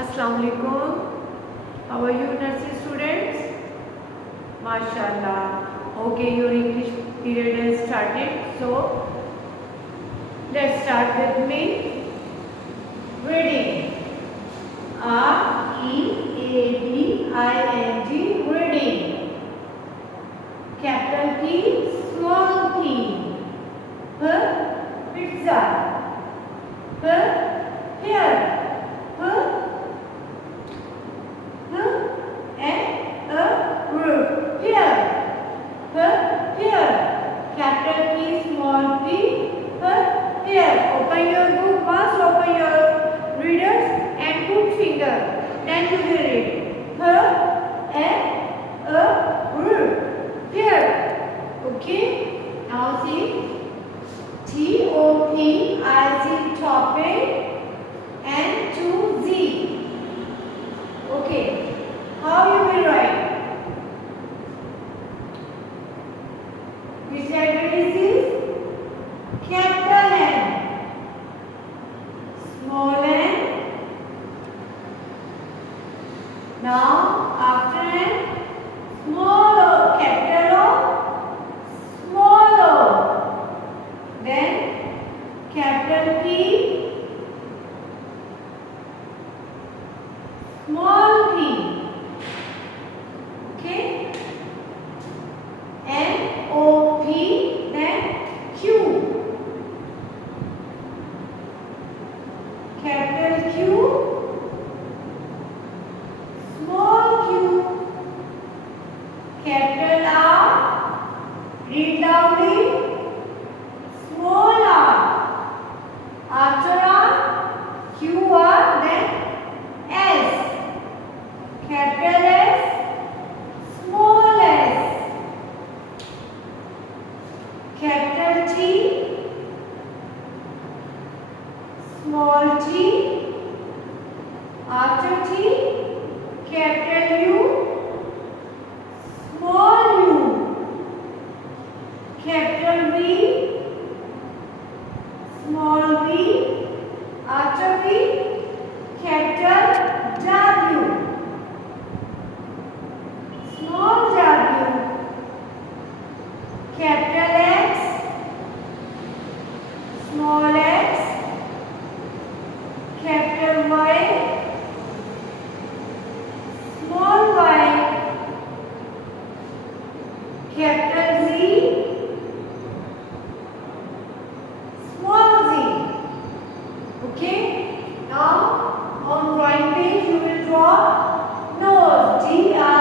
Assalamu alaikum. How are you, nursery students? MashaAllah. Okay, your English period has started. So, let's start with me. Reading. R-E-A-D-I-N-G. Reading. Capital P, small p. P, pizza. P, here. P, here. Here. Capital P, small p. Here. Open your book. First open your readers and put finger. Then you will read. Here. Okay. Now see. T-O-P-I-C, topic. And to Z. Okay. How you will write? Which letter is this? Capital N. Small n. Now after n, small o, capital O, small o. Then capital P, small p. Okay. N-O-P, then Q. Capital Q, small q. Capital R, read loudly, small r. After R, Q R, then S. Capital S, small s. Capital T, small t. After T, capital U, small u. Capital V, small v. After V, capital W. Small w. Capital X, small x. Capital Y, small y. Capital Z, small z. Okay. Now on drawing page you will draw nose. D-R